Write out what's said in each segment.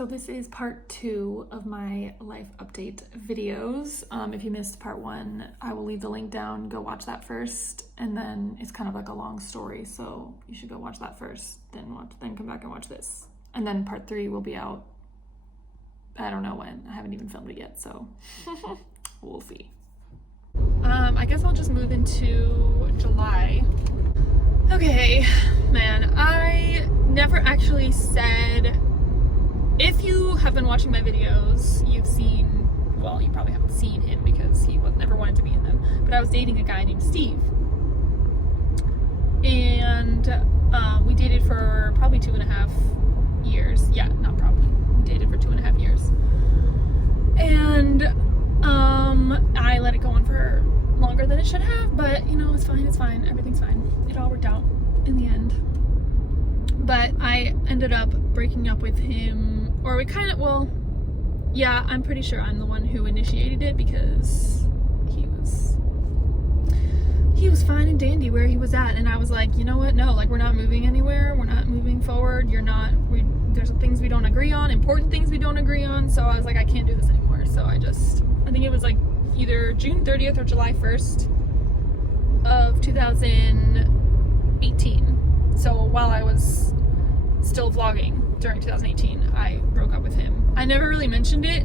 So this is part 2 of my life update videos. If you missed part 1, I will leave the link down. Go watch that first, and then it's kind of like a long story, so you should go watch that first, then come back and watch this. And then part 3 will be out, I don't know when. I haven't even filmed it yet, so we'll see. I guess I'll just move into July. Okay, man, I never actually said, if you have been watching my videos, you've seen, well, you probably haven't seen him because he never wanted to be in them, but I was dating a guy named Steve. And we dated for probably 2.5 years. Yeah, not probably. We dated for 2.5 years. And I let it go on for longer than it should have, but you know, it's fine, everything's fine. It all worked out in the end. But I ended up breaking up with him, or we kind of, well, yeah, I'm pretty sure I'm the one who initiated it because he was fine and dandy where he was at, and I was like, you know what, no, like, we're not moving anywhere, we're not moving forward, there's things we don't agree on, important things we don't agree on, so I was like, I can't do this anymore. So I think it was like either June 30th or July 1st of 2018. So while I was still vlogging during 2018, I broke up with him. I never really mentioned it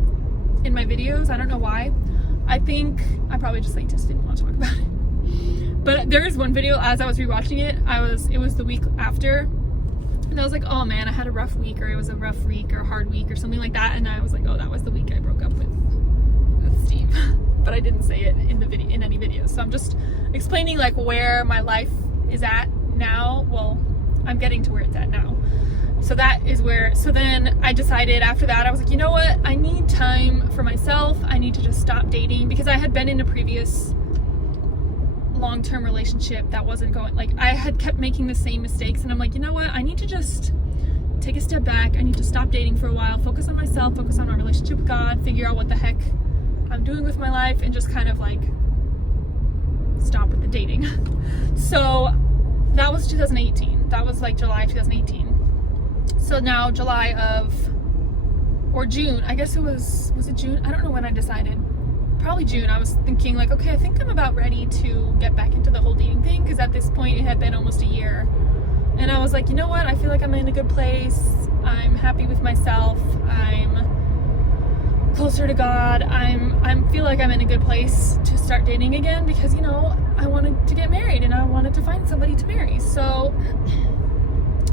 in my videos. I don't know why. I think I probably just didn't want to talk about it. But there is one video, as I was rewatching it, it was the week after, and I was like, oh man, I had a rough week, or it was a rough week or a hard week or something like that, and I was like, oh, that was the week I broke up with Steve. But I didn't say it in any videos. So I'm just explaining like where my life is at now. Well, I'm getting to where it's at now. So that is where, so then I decided after that, I was like, you know what? I need time for myself. I need to just stop dating, because I had been in a previous long-term relationship that wasn't going, like, I had kept making the same mistakes, and I'm like, you know what? I need to just take a step back. I need to stop dating for a while, focus on myself, focus on my relationship with God, figure out what the heck I'm doing with my life, and just kind of like stop with the dating. So that was 2018. That was like July 2018. So now July or June, I guess was it June? I don't know when I decided. Probably June. I was thinking like, okay, I think I'm about ready to get back into the whole dating thing, because at this point it had been almost a year. And I was like, you know what? I feel like I'm in a good place. I'm happy with myself. I'm closer to God. I feel like I'm in a good place to start dating again, because, you know, I wanted to get married and I wanted to find somebody to marry. So,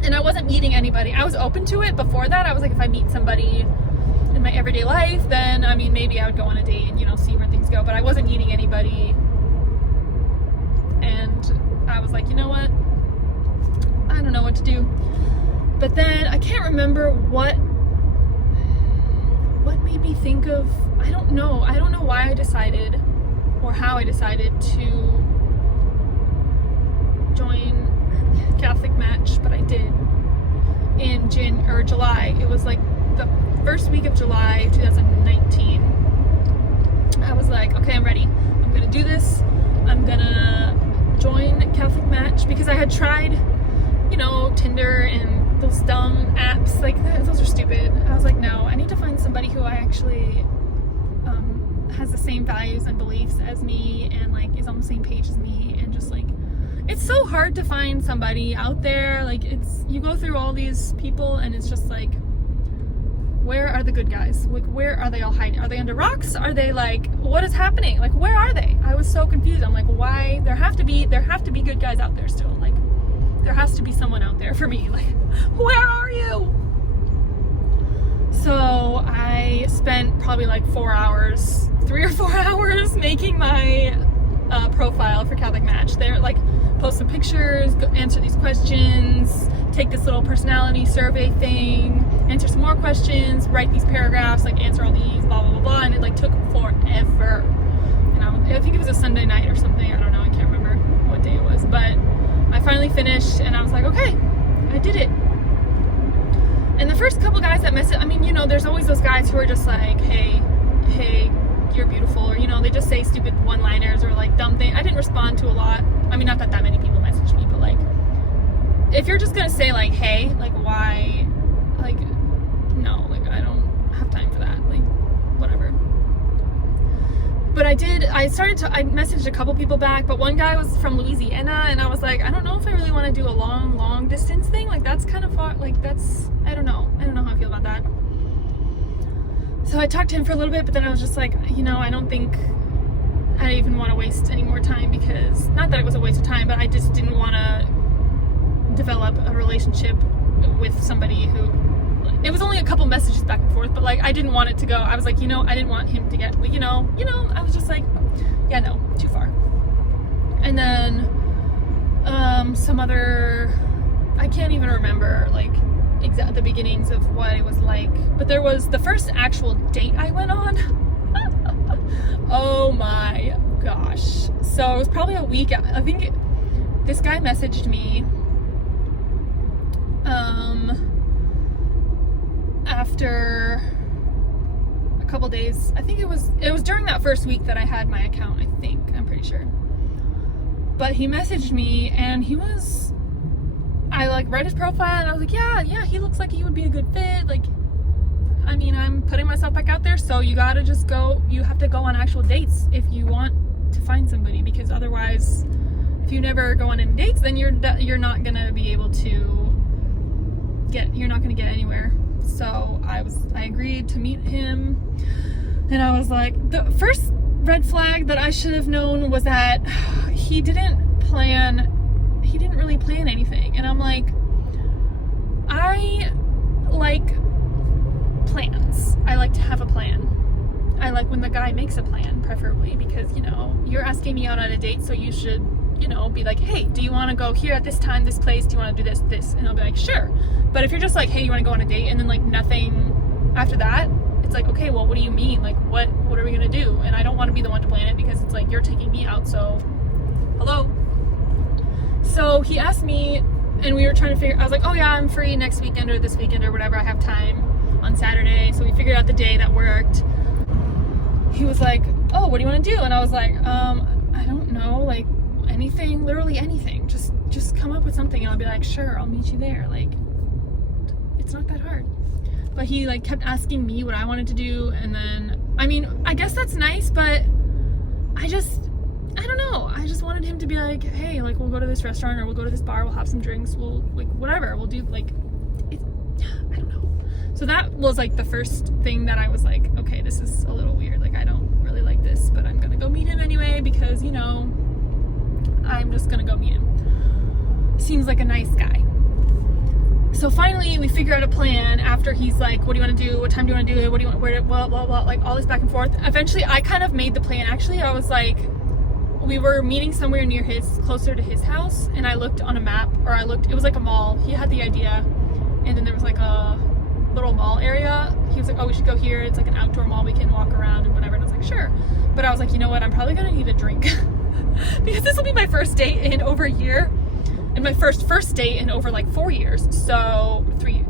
and I wasn't meeting anybody. I was open to it before that. I was like, if I meet somebody in my everyday life, then, I mean, maybe I would go on a date and, you know, see where things go. But I wasn't meeting anybody. And I was like, you know what? I don't know what to do. But then I can't remember what made me think of, I don't know why I decided, or how I decided to join Catholic Match, but I did in July. It was like the first week of July 2019. I was like, okay, I'm ready. I'm gonna do this. I'm gonna join Catholic Match, because I had tried, you know, Tinder and those dumb apps, like, those are stupid. I was like, no, I need to find somebody who I actually has the same values and beliefs as me, and like is on the same page as me, and just like, it's so hard to find somebody out there. Like, you go through all these people, and it's just like, where are the good guys? Like, where are they all hiding? Are they under rocks? Are they like, what is happening? Like, where are they? I was so confused. I'm like, why? There have to be good guys out there still. Like, there has to be someone out there for me. Like, where are you? So I spent probably like 3 or 4 hours making my profile for Catholic Match. They're like, post some pictures, answer these questions, take this little personality survey thing, answer some more questions, write these paragraphs, like answer all these, blah, blah, blah, blah. And it like took forever. And I think it was a Sunday night or something. I don't know. I can't remember what day it was, but I finally finished, and I was like, okay, I did it. And the first couple guys that messaged, I mean, you know, there's always those guys who are just like, hey, you're beautiful, or, you know, they just say stupid one-liners or like dumb things. I didn't respond to a lot. I mean, not that many people messaged me, but like, if you're just gonna say like, hey, like, why, like, no, like, I don't I messaged a couple people back, but one guy was from Louisiana, and I was like, I don't know if I really want to do a long distance thing. Like, that's kind of far, like, I don't know how I feel about that. So I talked to him for a little bit, but then I was just like, I don't think I even want to waste any more time, because, not that it was a waste of time, but I just didn't want to develop a relationship with somebody who, it was only a couple messages back and forth, but like, I didn't want it to go. I was like, I didn't want him to get, I was just like, yeah, no, too far. And then, some other, I can't even remember, like, the beginnings of what it was like, but there was the first actual date I went on. Oh my gosh. So it was probably a week, I think this guy messaged me, after a couple days. I think it was during that first week that I had my account, I'm pretty sure. But he messaged me, and I like read his profile, and I was like, yeah, he looks like he would be a good fit. Like, I mean, I'm putting myself back out there, so you have to go on actual dates if you want to find somebody, because otherwise, if you never go on any dates, then you're not gonna be able to you're not gonna get anywhere. So I agreed to meet him, and I was like, the first red flag that I should have known was that he didn't really plan anything. And I'm like, I like plans. I like to have a plan. I like when the guy makes a plan, preferably, because, you're asking me out on a date, so you should, be like, hey, do you want to go here at this time, this place? Do you want to do this? And I'll be like, sure. But if you're just like, hey, you want to go on a date, and then like nothing after that, it's like, okay, well, what do you mean? Like, what are we going to do? And I don't want to be the one to plan it, because it's like, you're taking me out, so hello. So he asked me, and we were trying to figure, I was like, oh yeah, I'm free next weekend or this weekend or whatever. I have time on Saturday. So we figured out the day that worked. He was like, oh, what do you want to do? And I was like, I don't know, like anything, literally anything. Just come up with something, and I'll be like, sure, I'll meet you there. Like, it's not that hard. But he like kept asking me what I wanted to do, and then, I mean, I guess that's nice, but I don't know. I just wanted him to be like, hey, like, we'll go to this restaurant, or we'll go to this bar, we'll have some drinks, we'll, like, whatever, we'll do, like, I don't know. So that was, like, the first thing that I was like, okay, this is a little weird. Like, I don't really like this, but I'm gonna go meet him anyway, because, I'm just gonna go meet him. Seems like a nice guy. So finally, we figure out a plan after he's like, what do you want to do? What time do you want to do it? What do you want, where, blah, blah, blah, like, all this back and forth. Eventually, I kind of made the plan. Actually, I was like, we were meeting somewhere closer to his house, and I looked on a map, it was like a mall. He had the idea, and then there was like a little mall area. He was like, oh, we should go here. It's like an outdoor mall. We can walk around and whatever. And I was like, sure. But I was like, you know what? I'm probably going to need a drink because this will be my first date in over a year, and my first date in over like 4 years. So 3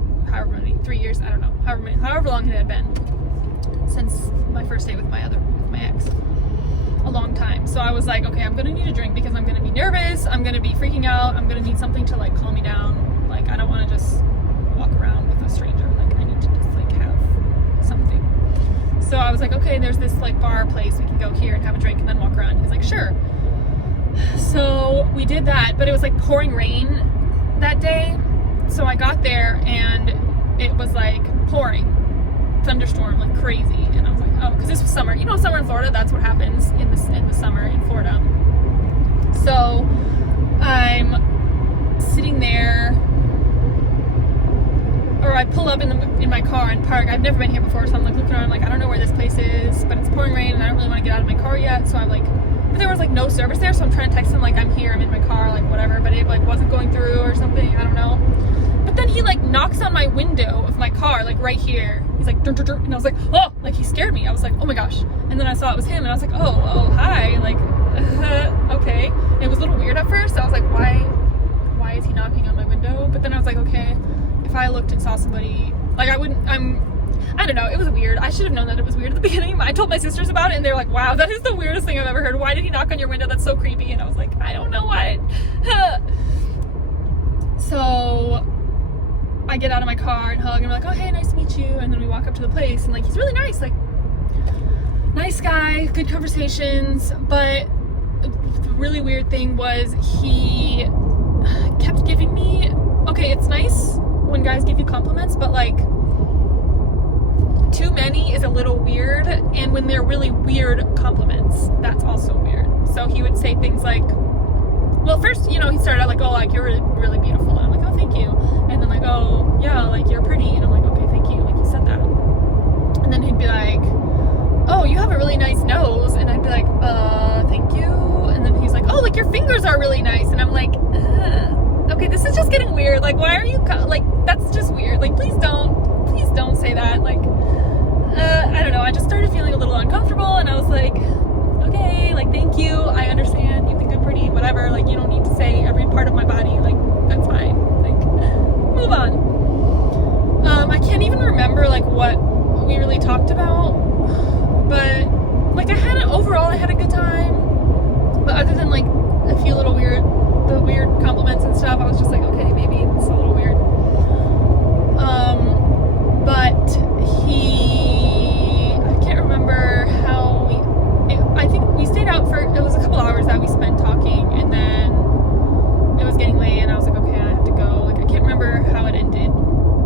years, I don't know, however long it had been since my first date with my ex. A long time. So I was like, okay, I'm gonna need a drink, because I'm gonna be nervous, I'm gonna be freaking out, I'm gonna need something to like calm me down. Like, I don't want to just walk around with a stranger. Like, I need to just like have something. So I was like, okay, there's this like bar place, we can go here and have a drink and then walk around. He's like, sure. So we did that, but it was like pouring rain that day. So I got there, and it was like pouring, thunderstorm like crazy, and I was like, oh, because this was summer. Summer in Florida, that's what happens in the summer in Florida. So I'm sitting there, or I pull up in my car and park. I've never been here before, so I'm like looking around, like, I don't know where this place is, but it's pouring rain, and I don't really want to get out of my car yet. So I'm like, but there was like no service there, so I'm trying to text him like, I'm here, I'm in my car, like whatever, but it like wasn't going through or something, I don't know. But then he like knocks on my window of my car, like right here. He's like, dur, dur, dur. And I was like, oh, like he scared me. I was like, oh my gosh. And then I saw it was him, and I was like, oh, hi, like, okay. And it was a little weird at first. I was like, why is he knocking on my window? But then I was like, okay, if I looked and saw somebody, like I don't know, it was weird. I should have known that it was weird at the beginning. I told my sisters about it, and they're like, wow, that is the weirdest thing I've ever heard. Why did he knock on your window? That's so creepy. And I was like, I don't know why. So I get out of my car and hug, and we're like, oh, hey, nice to meet you. And then we walk up to the place, and like, he's really nice. Like, nice guy, good conversations, but the really weird thing was he kept giving me, okay, it's nice when guys give you compliments, but like too many is a little weird, and when they're really weird compliments, that's also weird. So he would say things like, well, first, you know, he started out like, oh, like, you're really beautiful, and I'm like, oh, thank you, and then like, oh, yeah, like, you're pretty, and I'm like, okay, thank you, like, you said that, and then he'd be like, oh, you have a really nice nose, and I'd be like, thank you, and then he's like, oh, like, your fingers are really nice, and I'm like, okay, this is just getting weird, like, why are you, like, that's just weird, like, please don't say that, like, I don't know, I just started feeling a little uncomfortable, and I was like, okay, like, thank you, I understand, you think I'm pretty, whatever, like, you don't need to say every part of my body, like, that's fine, like, move on. I can't even remember, like, what we really talked about, but, like, I had a good time, but other than, like, a few little weird compliments and stuff, I was just like, okay, maybe it's a little weird, but I can't remember how I think we stayed out for, it was a couple hours that we spent talking, and then it was getting late, and I was like, okay, I have to go, like, I can't remember how it ended,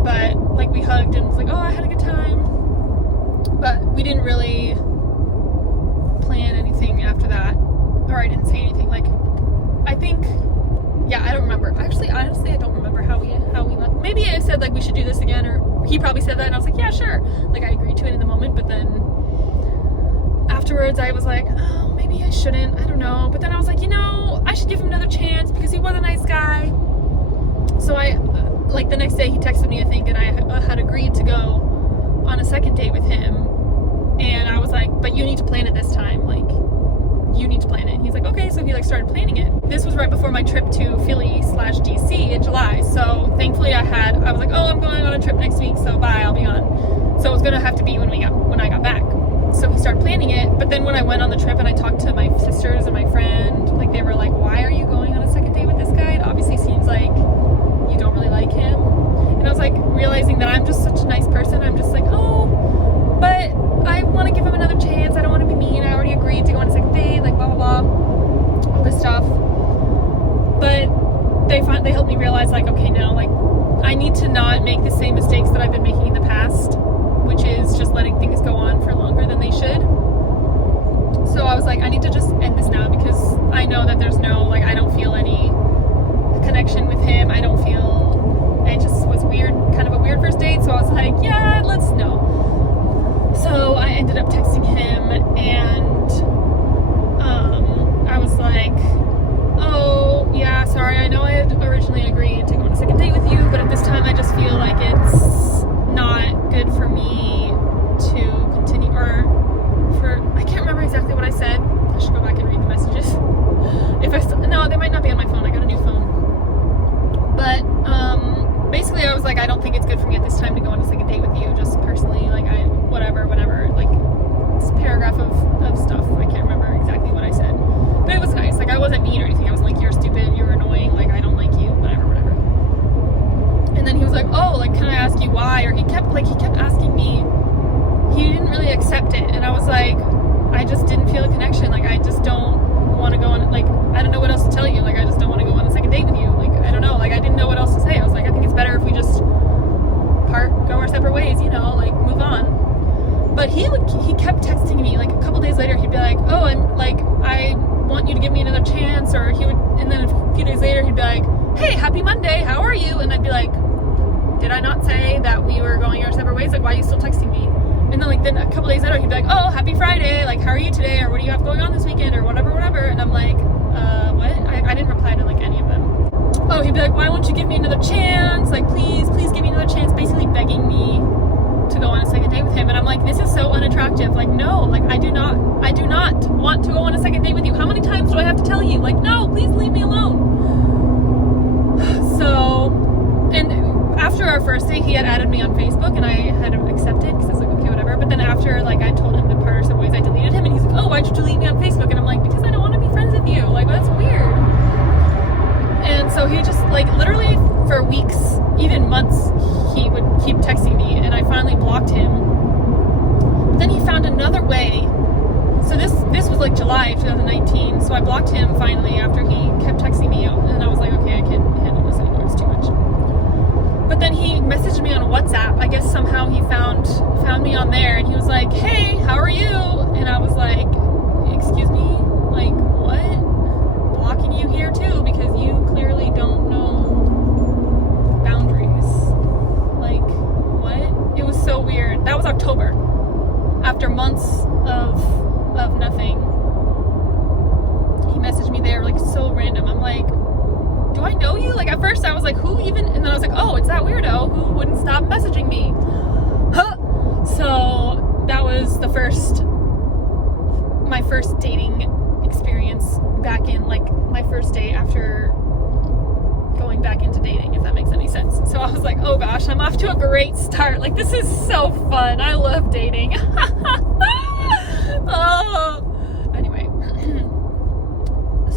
but, like, we hugged, and was like, oh, I had a good time, but we didn't really plan anything after that, or I didn't say anything, like, I think, yeah, I don't remember, actually, honestly, I don't remember how we left. Maybe I said, like, we should do this again, or he probably said that, and I was like, yeah, sure, like, I agreed to it in the moment, but then afterwards I was like, oh, maybe I shouldn't, I don't know, but then I was like, you know, I should give him another chance, because he was a nice guy. So I, like, the next day he texted me, I think, and I had agreed to go on a second date with him, and I was like, but you need to plan it this time, like, you need to plan it. And he's like, okay, so he, like, started planning it. This was right before my trip to Philly/DC in July, so thankfully I was like, oh, I'm going on a trip next week, so bye, I'll be on. So it was gonna have to be when I got back. So he started planning it, but then when I went on the trip and I talked to my sisters and my friend, like, they were like, why are you going on a second date with this guy? It obviously seems like you don't really like him. And I was like, realizing that I'm just such a nice person, I'm just like, oh, but I want to give him another chance, I don't want to be mean, I already agreed to go on a second date, like, blah, blah, blah, all this stuff. But they helped me realize, like, okay, no, like, I need to not make the same mistakes that I've been making in the past, which is just letting things go on for longer than they should. So I was like, I need to just end this now, because I know that there's no, like, I don't feel any connection with him. I don't feel, it just was weird, kind of a weird first date. So I was like, yeah, let's no. So I ended up texting him, and I was like, oh, yeah, sorry, I know I had originally agreed to go on a second date with you, but at this time I just feel like it's not good for me to continue, or I can't remember exactly what I said. I should go back and read the messages. No, they might not be on my phone, I got a new phone. But, basically I was like, I don't think it's good for me at this time to go on a second date with you, just personally, like, whatever, like, this paragraph of stuff, I can't remember exactly what I said. But it was nice, like, I wasn't mean or anything, I wasn't like, you're stupid, you're annoying, like, I don't like you, whatever. And then he was like, oh, like, can I ask you why? Or he kept asking me, he didn't really accept it, and I was like, I just didn't feel a connection, like, I just don't want to go on, like, I don't know what else to tell you, like, I just don't want to go on a second date with you, like, I don't know, like, I didn't know what else to say. I was like, I think it's better if we just go our separate ways, you know, like, move on. But he kept texting me, like, a couple days later, he'd be like, oh, I'm, like, I want you to give me another chance, or and then a few days later, he'd be like, hey, happy Monday, how are you? And I'd be like, did I not say that we were going our separate ways? Like, why are you still texting me? And then, a couple days later, he'd be like, oh, happy Friday, like, how are you today? Or what do you have going on this weekend? Or whatever. And I'm like, what? I didn't reply to, like, any of them. Oh, he'd be like, why won't you give me another chance? Like, please give me another chance, basically begging me to go on a second date with him. And I'm like, this is so unattractive. Like, no, like, I do not want to go on a second date with you. How many times do I have to tell you? Like, no, please leave me alone. So, and after our first date, he had added me on Facebook, and I had accepted, because I was like, okay, whatever. But then after, like, I told him to part our separate ways, I deleted him, and he's like, oh, why'd you delete me on Facebook? And I'm like, because I don't want to be friends with you. Like, that's weird. And so he just, like, literally for weeks, even months, he would keep texting me, and I finally blocked him. But then he found another way So I blocked him finally after he kept texting me, and I was like, okay, I can't handle this anymore. It's too much. But then he messaged me on WhatsApp. I guess somehow he found me on there, and he was like, hey, how are you? And I was like, excuse me? Like, what? Blocking you here too, because you clearly don't know boundaries. Like, what? It was so weird. That was October. After months of nothing. He messaged me there, like, so random. I'm like, do I know you? Like, at first I was like, who even? And then I was like, oh, it's that weirdo who wouldn't stop messaging me. Huh. So that was my first dating experience back in, like, my first day after going back into dating, if that makes any sense. So I was like, oh gosh, I'm off to a great start. Like, this is so fun. I love dating. Oh. Anyway.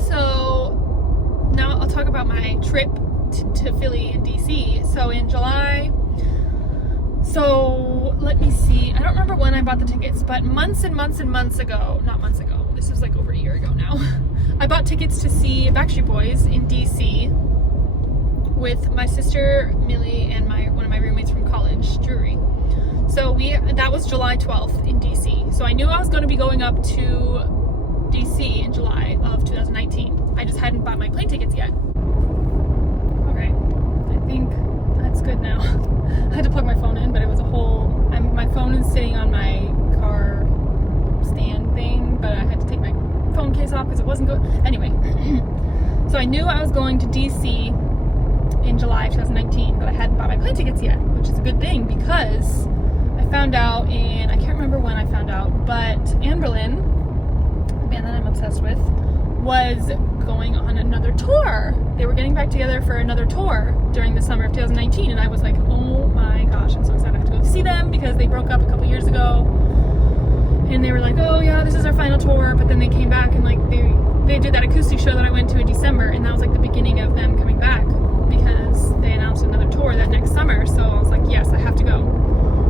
So now I'll talk about my trip to Philly and DC. So in July, so let me see, I don't remember when I bought the tickets, but months and months and months ago, not months ago, this was like over a year ago now, I bought tickets to see Backstreet Boys in DC with my sister Millie and one of my roommates from college, Drury. So that was July 12th in DC. So I knew I was going to be going up to DC in July of 2019. I just hadn't bought my plane tickets yet. Okay, I think that's good now. I had to plug my phone in, but it was my phone is sitting on my car stand thing, but I had to take my phone case off because it wasn't good. Anyway, so I knew I was going to DC in July of 2019, but I hadn't bought my plane tickets yet, which is a good thing because I found out I can't remember when I found out, but Anberlin, the band that I'm obsessed with, was going on another tour. They were getting back together for another tour during the summer of 2019, and I was like, oh my gosh, I'm so excited I have to go see them because they broke up a couple years ago, and they were like, oh yeah, this is our final tour, but then they came back and like they did that acoustic show that I went to in December, and that was like the beginning of them coming back because they announced another tour that next summer. So I was like, yes, I have to go.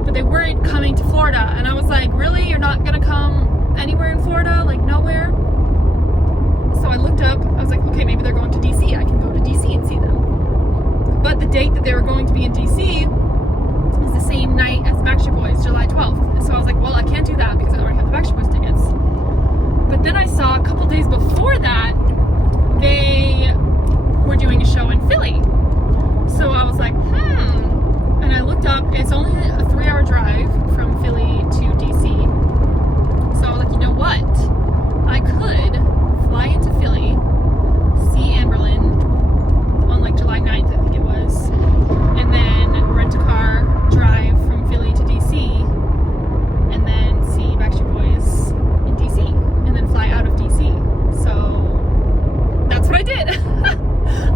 But they weren't coming to Florida, and I was like, really? You're not gonna come anywhere in Florida? Like nowhere? So I looked up, I was like, okay, maybe they're going to DC. I can go to DC and see them. But the date that they were going to be in DC is the same night as Backstreet Boys, July 12th. So I was like, well, I can't do that because I already have the Backstreet Boys tickets. But then I saw a couple days before that, they were doing a show in Philly. So I was like, and I looked up, it's only a 3-hour drive from Philly to DC. So I was like, you know what? I could fly into Philly, see Anberlin on like July 9th, I think it was, and then rent a car, drive from Philly to DC, and then see Backstreet Boys in DC, and then fly out of DC. So that's what I did.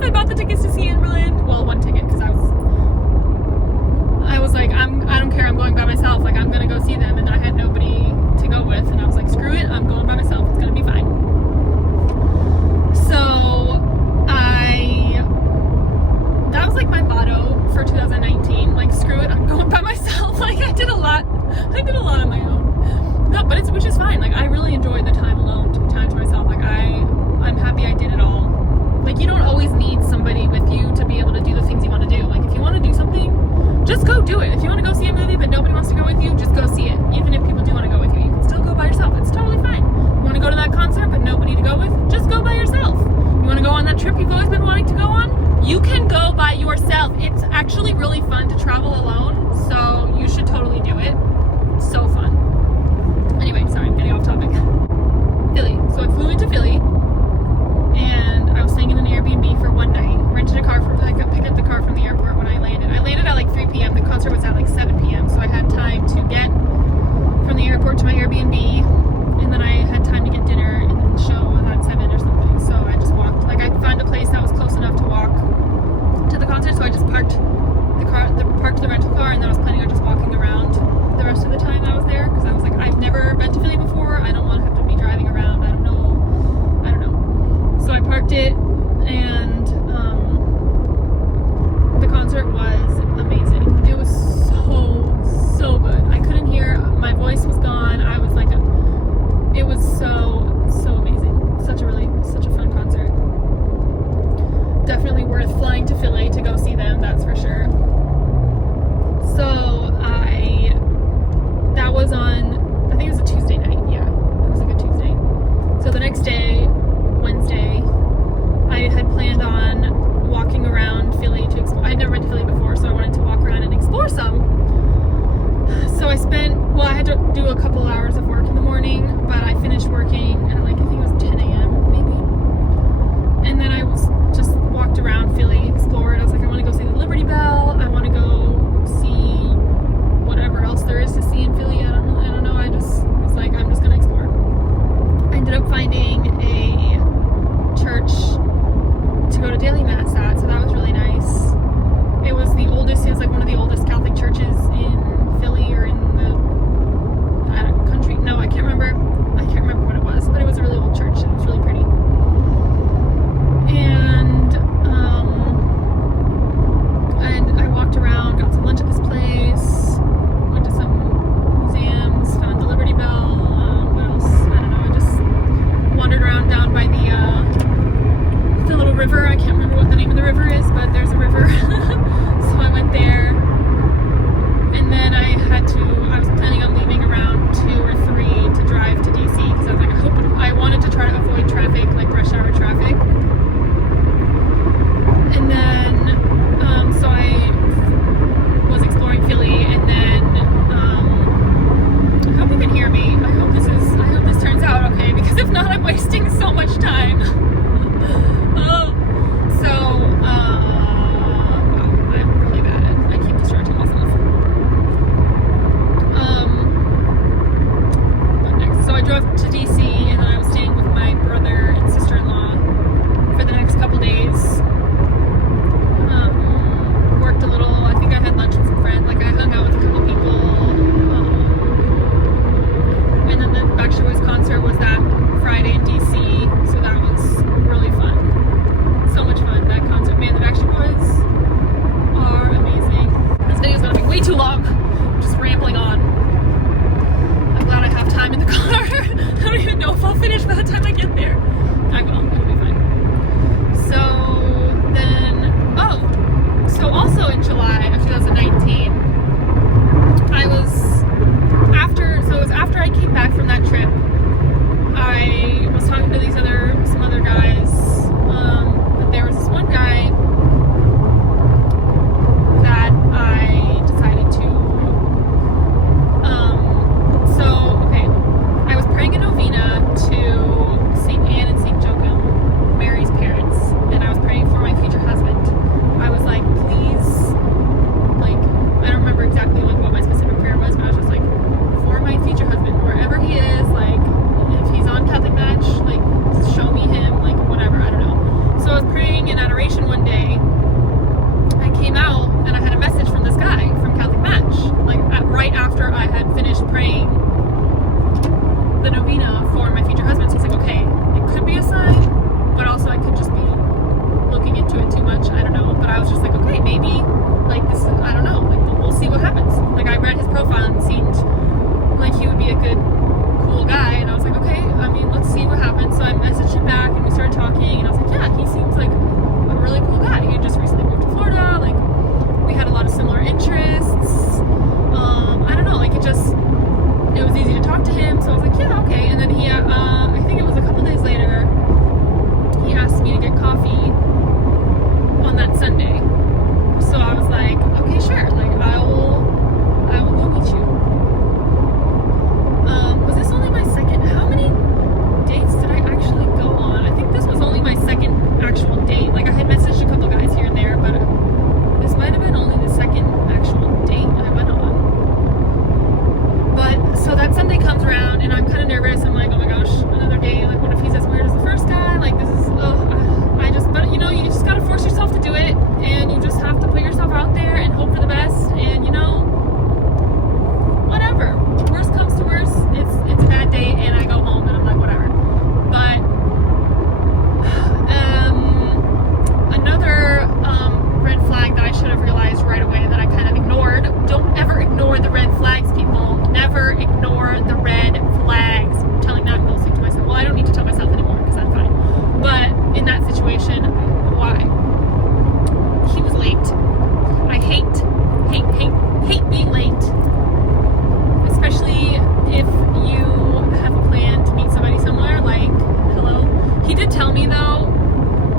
I bought the tickets to see Anberlin. Well, one ticket because I was like, I don't care, I'm going by myself. Like, I'm gonna go see them, and I had nobody to go with, and I was like, screw it, I'm going by myself. It's gonna be fine. So that was like my motto for 2019. Like, screw it, I'm going by myself. Like, I did a lot on my own. No, but which is fine. Like, I really enjoyed the time alone, time to myself. Like, I'm happy I did it all. Like, you don't always need somebody with you to be able to do the things you want to do. Like, if you want to do something, just go do it. If you want to go see a movie but nobody wants to go with you, just go see it. Even if people do want to go with you, you can still go by yourself. It's totally fine. You want to go to that concert but nobody to go with, just go by yourself. You want to go on that trip you've always been wanting to go on, you can go by yourself. It's actually really fun to travel alone, so you should totally do it. It's so fun. Anyway, sorry, I'm getting off topic. Philly. So I flew into Philly, and I was staying in an Airbnb for one night. Rented a car picked up the car from the airport when I landed. I landed at like 3 p.m. The concert was at like 7 p.m. So I had right after I had finished praying the novena for my future husband. So I was like, okay, it could be a sign, but also I could just be looking into it too much. I don't know. But I was just like, okay, maybe like this is, I don't know, like we'll see what happens. Like I read his profile and it seemed like he would be a good, cool guy, and I was like, okay, I mean, let's see what happens. So I messaged him back and we started talking, and I was like, yeah, he seems like a really cool guy. He had just recently moved to Florida, like we had a lot of similar interests. I don't know, like it was easy to talk to him, so I was like, yeah, okay. And then he, I think it was a couple days later, he asked me to get coffee on that Sunday. So I was like, okay, sure, like I will go meet you. Was this only my second? How many dates did I actually go on? I think this was only my second actual date. Like I had messaged a couple guys here and there, but this might have been only the second actual date I went on. But so that Sunday comes around and I'm kind of nervous. I'm like, oh my gosh, another date. Like what if he's as weird as the first guy? Like this is, but you know, you just gotta force yourself to do it, and you just have to put yourself out there and hope for the best, and you know, whatever. Worst comes to worst, it's a bad date and I go home and I'm like, whatever. But another red flag that I should have realized right away that I kind of ignored. Don't ever ignore the red flags, people. Never ignore the red flags. I'm telling that mostly to myself. Well, I don't need to tell myself anymore because I'm fine. But in that situation, why? He was late. I hate being late. Especially if you have a plan to meet somebody somewhere, like, hello. He did tell me though,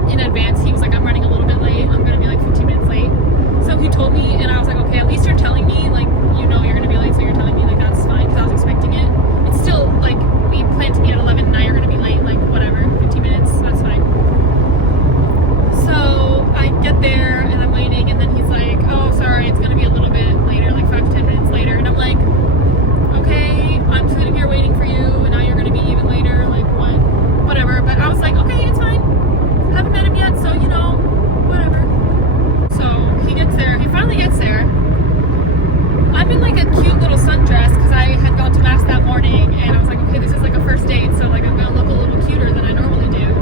in advance, he was like, I'm running a little bit late, I'm gonna be like 15 minutes late. So he told me, and I was like, okay, at least you're telling me, like, you know you're gonna be late, so you're telling me, like, that's fine, because I was expecting it. It's still, like, we planned to meet at 11, now you're gonna be late, like, whatever, 15 minutes, that's fine. So I get there, and I'm waiting, and then he's like, oh, sorry, it's gonna be a little bit later, like 5 to 10 minutes later, and I'm like, okay, I'm sitting here waiting for you, and now you're gonna be even later, like, what, whatever. But I was like, okay, it's fine, haven't met him yet, so, you know, whatever. So he gets there, he finally gets there. I'm in like a cute little sundress, because I had gone to mass that morning, and I was like, okay, this is like a first date, so like I'm gonna look a little cuter than I normally do.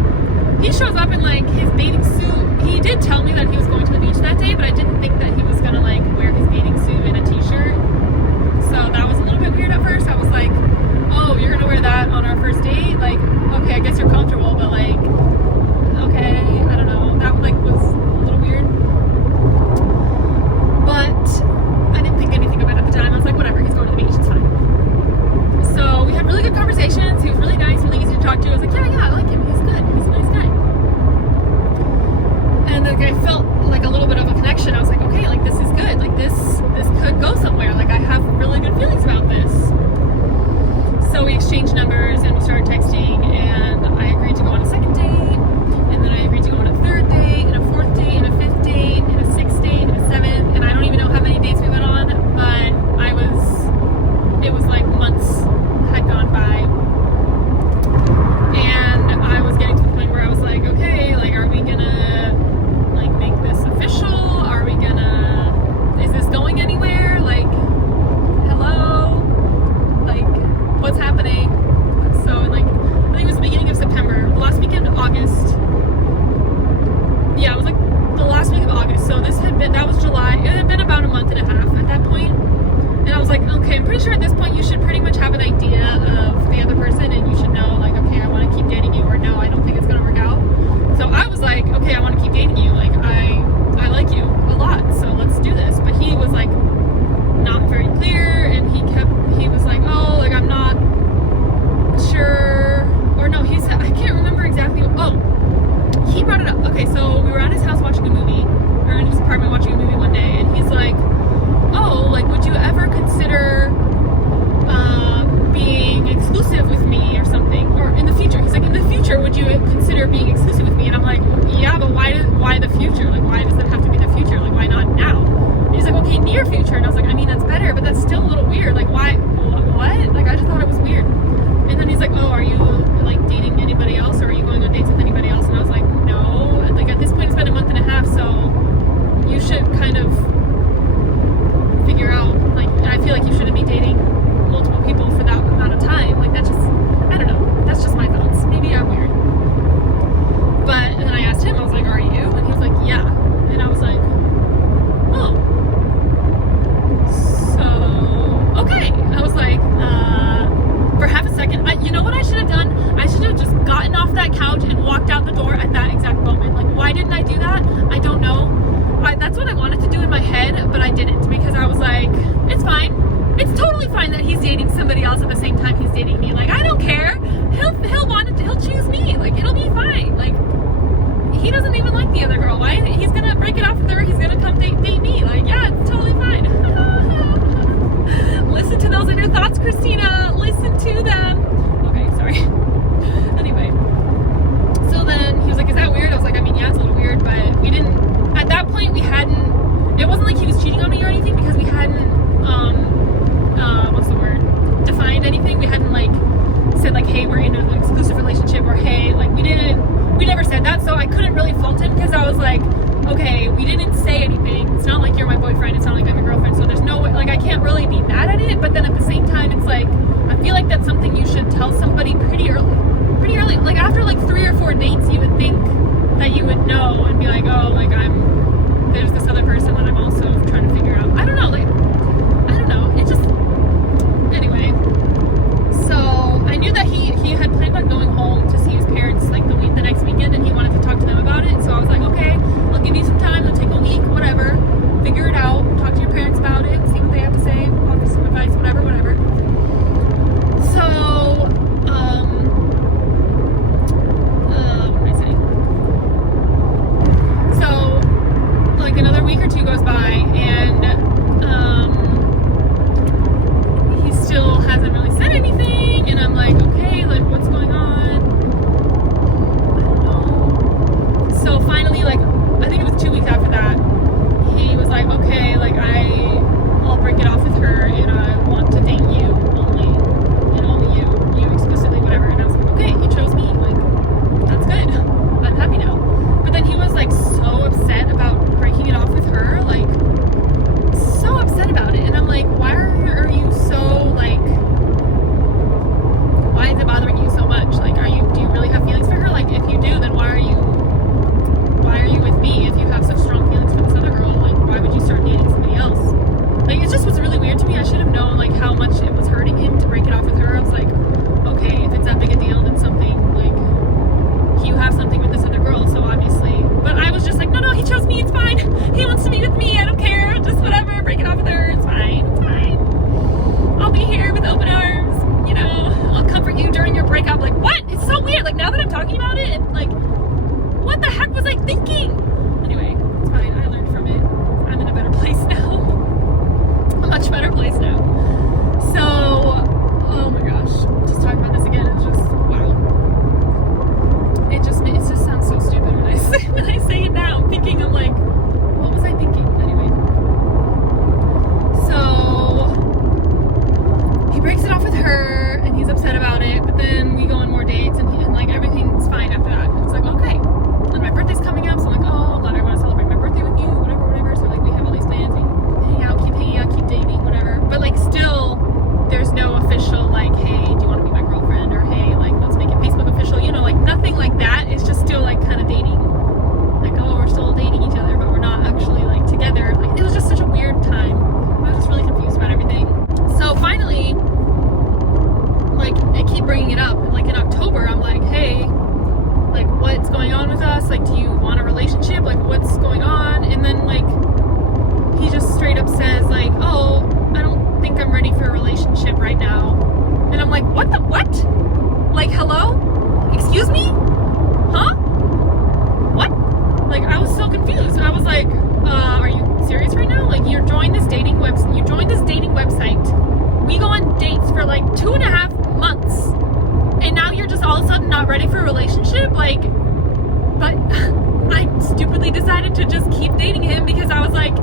He shows up in like his bathing suit. He did tell me that he was going to the beach that day, but I didn't think that he was gonna like wear his bathing suit and a t-shirt. So that was a little bit weird at first. I was like, oh, you're gonna wear that on our first date? Like, okay, I guess you're comfortable, but like, okay, I don't know. That like was a little weird. But I didn't think anything of it at the time. I was like, whatever, he's going to the beach, it's fine. So we had really good conversations. He was really nice, really easy to talk to. I was like, yeah, I like him. He's good. He's a nice guy. And like I felt like a little bit of a connection. I was like, okay, like this is good. Like this could go somewhere. Like I have really good feelings about this. So we exchanged numbers and we started texting, and I agreed to go on a second date, and then I agreed to go on a third date, and a fourth date, and a fifth date, and a sixth date, and a seventh, and I don't even know how many dates we went on, but it was like months had gone by, and I was getting to the point where I was like, okay, like are we gonna like make this official? Are we gonna, is this going anywhere? Like, hello? Like, what's happening? So like, I think it was the beginning of September, the last weekend of August. Yeah, it was like the last week of August. So that was July. It had been about a month and a half at that point. And I was like, okay, I'm pretty sure at this point you should pretty much have an idea of the other person, and you should know, like, okay, I want to keep dating you, or no, I don't think it's going to work out. So I was like, okay, I want to keep dating you. Like, I like you a lot, so let's do this. But he was like, not very clear, and he was like, oh, like, I'm not sure, or no, he said, I can't remember exactly, he brought it up. Okay, so we were at his house watching a movie, or in his apartment watching a movie one day, and he's like, oh, like, would you ever consider being exclusive with me or something, or in the future? He's like, in the future, would you consider being exclusive with me? And I'm like, yeah, but why the future? Like, why does that have to be the future? Like, why not now? And he's like, okay, near future. And I was like, I mean, that's better, but that's still a little weird. totally fine that he's dating somebody else at the same time he's dating me. Like, I don't care. He'll choose me. Like, it'll be fine. Like, he doesn't even like the other girl. Why? He's gonna break it off with her. He's gonna come date me. Like, yeah, it's totally fine. Listen to those inner thoughts, Christina. Listen to them. Okay, sorry. Anyway, so then he was like, is that weird? I was like, I mean, yeah, it's a little weird, but we didn't, at that point, it wasn't like he was cheating on me or anything, because we hadn't, what's the word, defined anything. We hadn't, like, said, like, hey, we're in an exclusive relationship, or hey, like, we never said that, so I couldn't really fault him, because I was like, okay, we didn't say anything. It's not like you're my boyfriend, it's not like I'm your girlfriend, so there's no way, like, I can't really be mad at it, but then at the same time, it's like, I feel like that's something you should tell somebody pretty early. Like, after, like, 3 or 4 dates, you would think that you would know and be like, oh, like, there's this other person that I'm also trying to figure out. I don't know, like, I don't know, it just, anyway, so I knew that he had planned on going home to see his parents, like, the next weekend, and he wanted to talk to them about it, so I was like, okay, I'll give you some time, it'll take a week, whatever, figure it out, talk to your parents about it, see what they have to say, offer some advice, whatever. So, what am I saying? So, like, another week or two goes by, and he still hasn't really said anything, and I'm like, okay, like, what's going on? I don't know. So finally, like, I think it was 2 weeks after that, he was like, okay, like, I'll break it off with her, and I want to date you only, and only you exclusively, whatever. And I was like, okay, he chose me, like, that's good, I'm happy now. But then he was, like, so upset about breaking it off with her, like, so upset about it, and I'm like, why are you so, like, why is it bothering you so much? Like, do you really have feelings for her? Like, if you do, then why are you with me if you have such strong feelings for this other girl? Like, why would you start dating somebody else? Like, it just was really weird to me. I should have known, like, how much it was hurting him to break it off with her. I was like, okay, if it's that big a deal, then something, like, you have something with this other girl, so obviously. But I was just like, no, he chose me, it's fine. He wants to be with me, I don't care, just whatever, break it off with her, it's fine. I'll be here with open arms, you know, I'll comfort you during your breakup. Like, what? It's so weird. Like, now that I'm talking about it, and, like, what the heck was I thinking? Anyway, it's fine, I learned from it. I'm in a better place now. A much better place now. So, oh my gosh, just talking about this again, it's just, wow. It just sounds so stupid when I say it now. I'm thinking, I'm like, what was I thinking? Anyway. So, he breaks it off with her, and he's upset about it, but then we go on more dates, and like, everything's fine after that. It's like, okay. And my birthday's coming up, so I'm like, oh, glad I want to celebrate my birthday with you, whatever. So, like, we have all these plans, we hang out, keep dating, whatever. But, like, still, there's no official, like, hey, do you want to be my girlfriend? Or, hey, like, let's make it Facebook official. You know, like, nothing like that. It's just still, like, kind of dating. Like, oh, we're still dating each other, but we're not actually, like, together. Like, it was just such a weird time. I was just really confused about everything. So, finally, like, I keep bringing it up. Like, in October, I'm like, hey, like, what's going on with us? Like, do you want a relationship? Like, what's going on? And then, like, he just straight up says, like, oh, I don't think I'm ready for a relationship right now. And I'm like, what? Like, hello? Excuse me? Huh? What? Like, I was so confused. I was like, are you serious right now? Like, you joined this dating website. We go on dates for, like, 2.5 months. And now you're just all of a sudden not ready for a relationship? Like, but I stupidly decided to just keep dating him because I was like,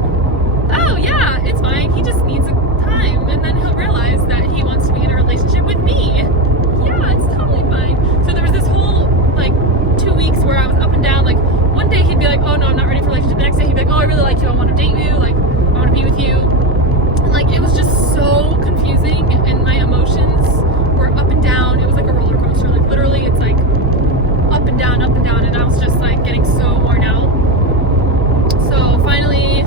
oh yeah, it's fine. He just needs time, and then he'll realize that he wants to be in a relationship with me. Yeah, it's totally fine. So there was this whole, like, 2 weeks where I was up and down. Like, one day he'd be like, oh no, I'm not ready for a relationship. The next day he'd be like, oh, I really like you, I want to date you, like, I want to be with you. And, like, it was just so confusing, and my emotions were up and down. It was like a roller coaster. Like, literally, it's like up and down, and I was just, like, getting so worn out. So finally,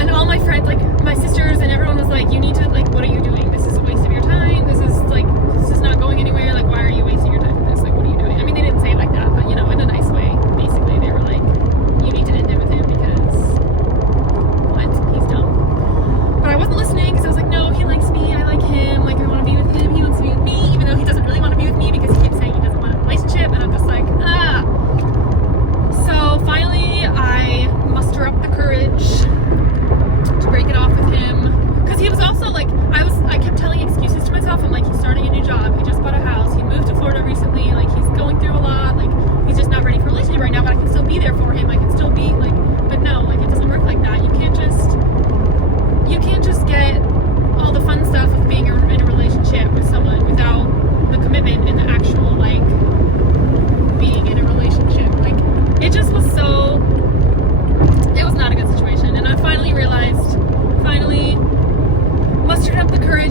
and all my friends, like, my sisters and everyone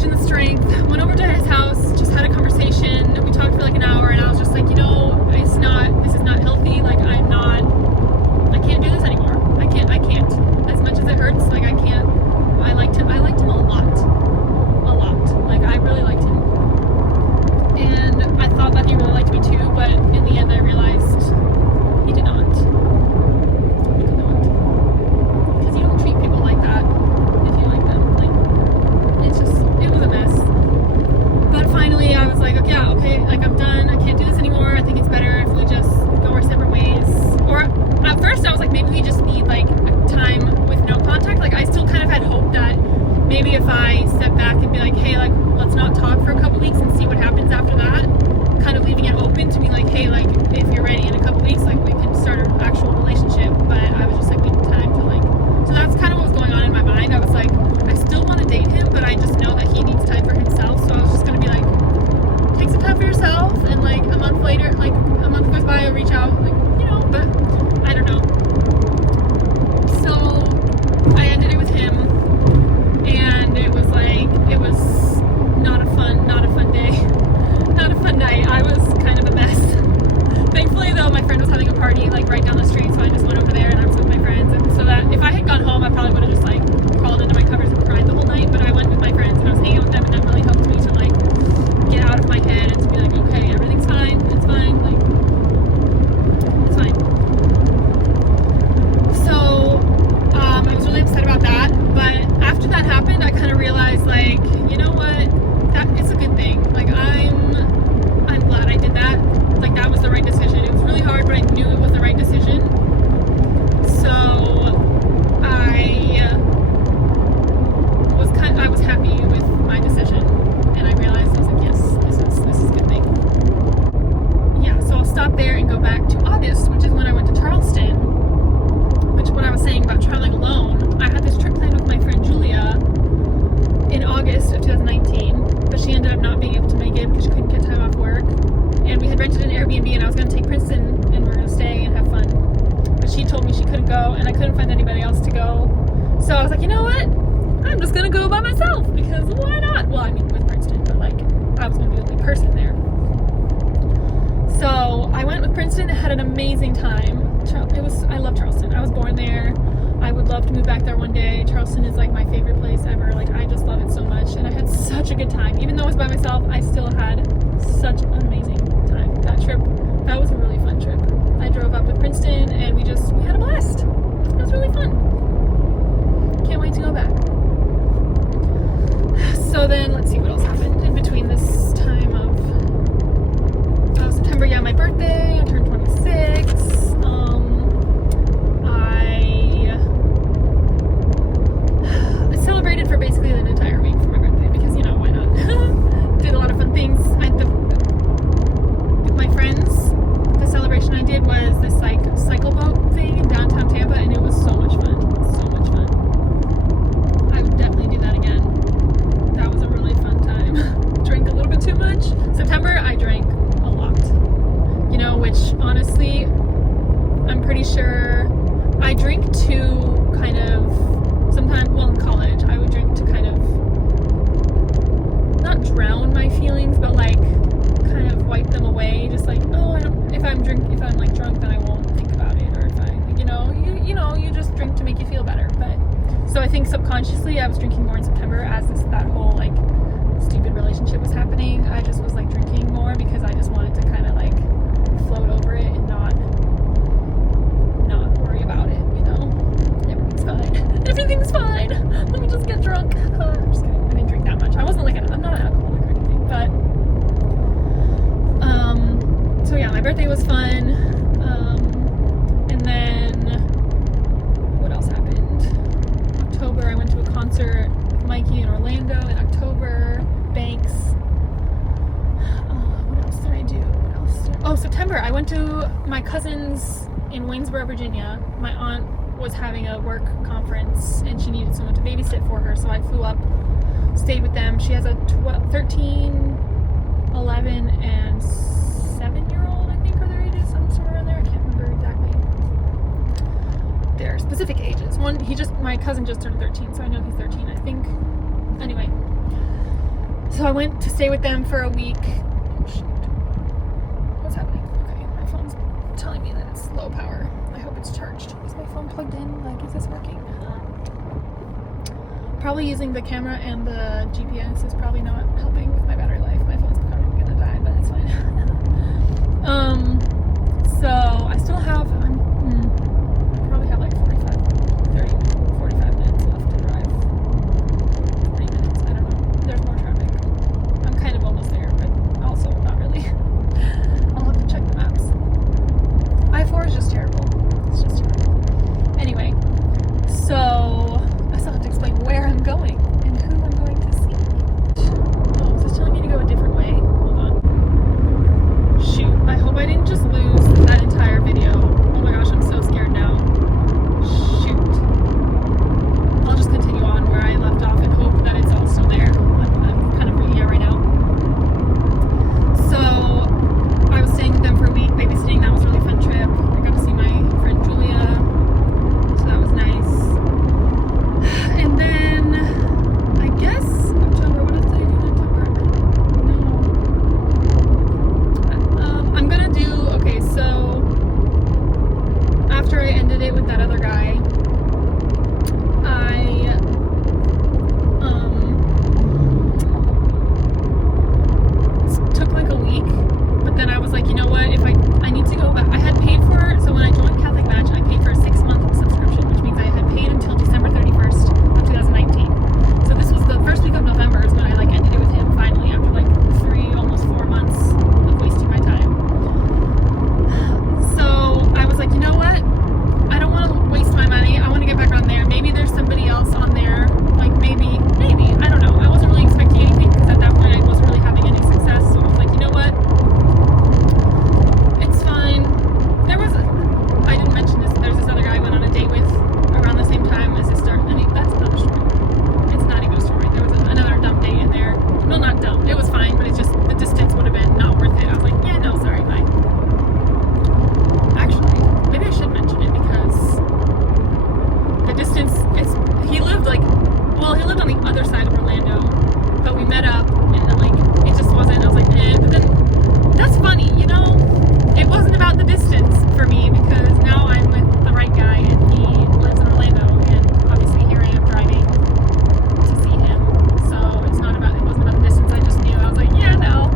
courage and the strength, went over to his house, just had a conversation. We talked for like an hour, and I was just like, this is not healthy. Like, I can't do this anymore. I can't. As much as it hurts, like, I can't. I liked him a lot. Like, I really liked him. And I thought that he really liked me too, but in the end I realized he did not. Because you don't treat people like that if you like them. Like, it was a mess. But finally I was like, okay, like, I'm done. I can't do this anymore. I think it's better if we just go our separate ways. Or at first I was like, maybe we just need like time with no contact. Like, I still kind of had hope that maybe if I step back and be like, hey, like, let's not talk for a couple weeks and see what happens after that, kind of leaving it open to be like, hey, like, if you're ready in a couple weeks, like, we can start an actual relationship. But I was just like, we need time to like, so that's kind of what was going on in my mind. I was like, I still want to date him, but I just know that he needs time for himself. So I was just going to be like, take some time for yourself, and like a month later, like a month goes by, I'll reach out, like, but I don't know. So I ended it with him, and it was not a fun day, not a fun night. I was kind of a mess. Thankfully though, my friend was having a party like right down the street, so I just went over there and I was with my friends, and so that if I had gone home, I probably would have just like crawled into my covers and cried the whole night. But I went with my friends and I was hanging out with them, and that really helped me to like get out of my head and to be like, okay, everything's fine, it's fine, like, it's fine. So I was really upset about that, but after that happened, I kind of realized, like, you know what, that it's a good thing. Like, I'm glad I did that. Like, that was the right decision. It was really hard, but I knew it was the right decision. So I was happy with my decision, and I realized, I was like, yes, this is a good thing. Yeah, so I'll stop there and go back to August, which is when I went to Charleston. Which, what I was saying about traveling alone, I had this trip planned with my friend Julia in August of 2019, but she ended up not being able to make it because she couldn't get time off work. And we had rented an Airbnb, and I was going to take Princeton, and we're going to stay and have fun. But she told me she couldn't go, and I couldn't find anybody else to go. So I was like, you know what? I'm just going to go by myself, because why not? Well, I mean, with Princeton, but like, I was going to be the only person there. So I went with Princeton and had an amazing time. I love Charleston. I was born there. I would love to move back there one day. Charleston is like my favorite place ever. Like, I just love it so much, and I had such a good time. Even though I was by myself, I still had such an amazing time. That was a really fun trip. I drove up with Princeton, and we had a blast. It was really fun. Can't wait to go back. So then, let's see what else happened in between this time of September. Yeah, my birthday. I turned 26. I celebrated for basically an entire week for my birthday, because, why not? Did a lot of fun things. With my friends, the celebration I did was this like cycle boat thing in downtown Tampa, and it was so much fun. So much fun. I would definitely do that again. That was a really fun time. Drank a little bit too much. September, I drank a lot. Which honestly, I'm pretty sure I drink to kind of, sometimes, well, in college, I would drink to kind of not drown my feelings, but like kind of wipe them away. Just like, oh, if I'm like drunk, then I won't think about it. Or if I, you just drink to make you feel better. But so I think subconsciously I was drinking more in September as that whole like stupid relationship was happening. I just was like drinking more because I just wanted to kind of like float over it and not worry about it. Everything's fine. Everything's fine. Let me just get drunk. I'm just kidding. I didn't drink that much. I'm not an alcoholic or anything, but so yeah, my birthday was fun. And then what else happened? October, I went to a concert with Mikey in Orlando in October. Banks. What else did I do? September, I went to my cousin's in Waynesboro, Virginia. My aunt was having a work conference, and she needed someone to babysit for her, so I flew up, stayed with them. She has a 13, 11, and 7-year-old, I think, are their ages, somewhere around there. I can't remember exactly their specific ages. My cousin just turned 13, so I know he's 13, I think. Anyway, So I went to stay with them for a week. Oh shoot. What's happening? Okay, my phone's telling me that it's low power. I hope it's charged. Is my phone plugged in? Like, is this working? Probably using the camera and the GPS is probably not helping with my battery life. My phone's probably gonna die, but it's fine. So I still have, I probably have like 45 minutes left to drive. 40 minutes, I don't know. There's more traffic. I'm kind of almost there, but also not really. I'll have to check the maps. I-4 is just terrible. It's just terrible. Anyway, so I still have to explain where I'm going and who I'm going to see. Oh, is this telling me to go a different way? Hold on. Shoot, I hope I didn't just lose that entire video. Oh my gosh, I'm so scared now. Shoot. I'll just continue on where I left off and hope that it's all still there. I'm kind of freaking out right now. So, I was staying with them for a week, babysitting. That was a really fun trip. I got to see my friend Julia. So that was nice. And then, I guess, October, what else did I do in October? No. I'm gonna do, okay, so, after I ended it with that other guy, I, took like a week, but then I was like, you know what, if I need to go back, I had paid for, so when I joined Catholic Match, I paid for a 6-month subscription, which means I had paid until December 31st of 2019. So this was the first week of November is when I like ended it with him finally after like 3, almost 4 months of wasting my time. So I was like, you know what? I don't want to waste my money. I want to get back on there. Maybe there's somebody else on there. Like maybe, I don't know. I wasn't really expecting anything because at that point I wasn't really having any success. So I was like, you know what? It's fine. I didn't mention this, there's this other guy I went on a date with around the same time as this started. I mean, that's not a story. It's not even a story. There was another dumb date in there. No, not dumb. It was fine, but it's just, the distance would have been not worth it. I was like, yeah, no, sorry, bye. Actually, maybe I should mention it because the distance, he lived on the other side of Orlando, but we met up and like, it just wasn't, I was like, but then, that's funny, you know? It wasn't about the distance for me because now I'm with the right guy and he lives in Orlando and obviously here I am driving to see him. So it wasn't about the distance. I just knew. I was like, yeah, no,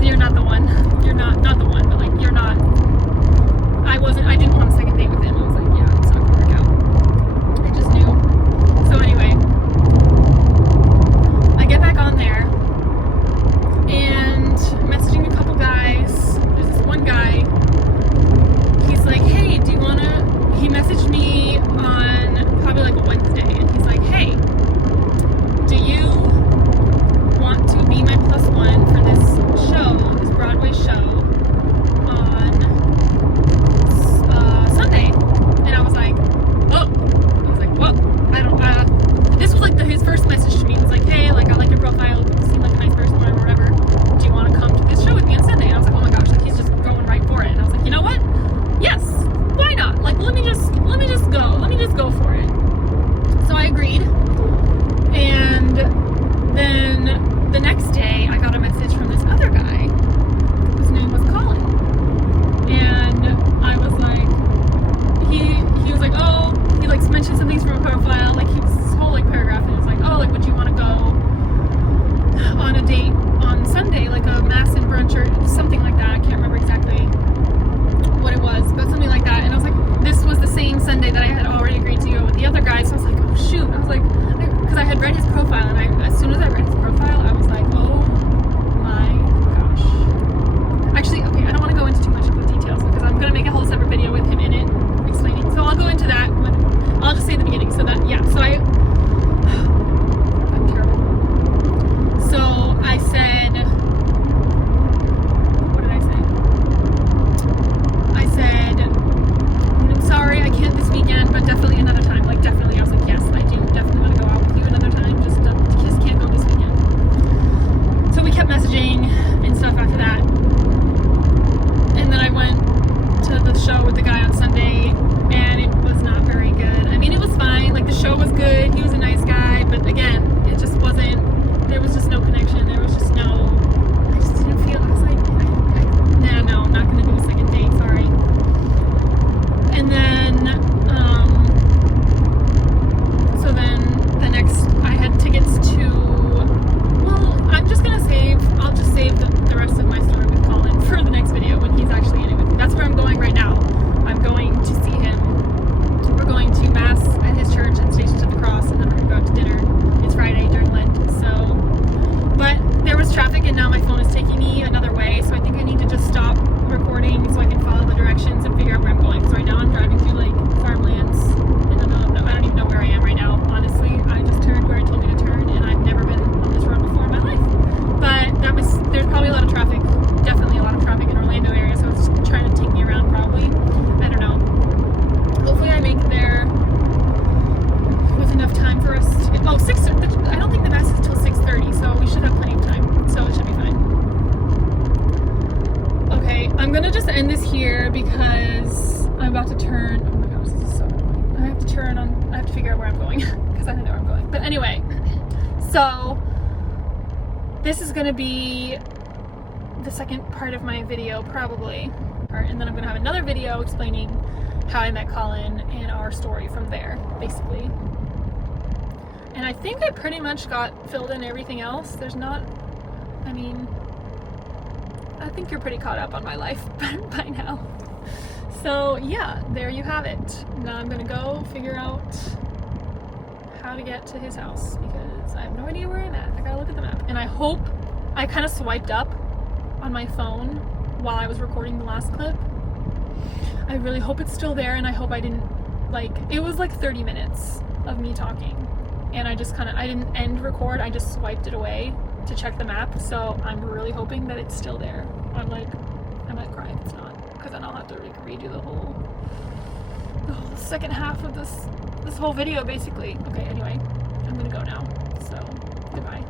you're not the one. You're not the one, but like you're not. I didn't want a second date with him. I was like, yeah, it's not gonna work out. I just knew. So anyway, I get back on there and messaging a couple guys. There's this one guy, he's right now my phone is taking me another way, so I think I need to just stop recording so I can follow the directions and figure out where I'm going. Because right now I'm driving through like farmlands. I don't even know where I am right now, honestly. I just turned where it told me to turn, and I've never been on this road before in my life. But there's probably a lot of traffic, definitely a lot of traffic in Orlando area, so it's trying to take me around probably. I don't know. Hopefully I make it there with enough time for us to get, I don't think the mass is till 6:30, so we should have plenty of time, so it should be fine. Okay, I'm gonna just end this here because I'm about to turn. Oh my gosh, this is so annoying. I have to figure out where I'm going because I don't know where I'm going. But anyway, so this is gonna be the second part of my video probably, and then I'm gonna have another video explaining how I met Colin and our story from there, basically. And I think I pretty much got filled in everything else. There's not, I mean, I think you're pretty caught up on my life by now. So yeah, there you have it. Now I'm gonna go figure out how to get to his house because I have no idea where I'm at. I gotta look at the map. And I hope I kind of swiped up on my phone while I was recording the last clip. I really hope it's still there, and I hope I didn't, it was like 30 minutes of me talking. And I didn't end record, I just swiped it away to check the map, so I'm really hoping that it's still there. I might cry if it's not, because then I'll have to redo the whole second half of this whole video, basically. Okay, anyway, I'm gonna go now, so goodbye.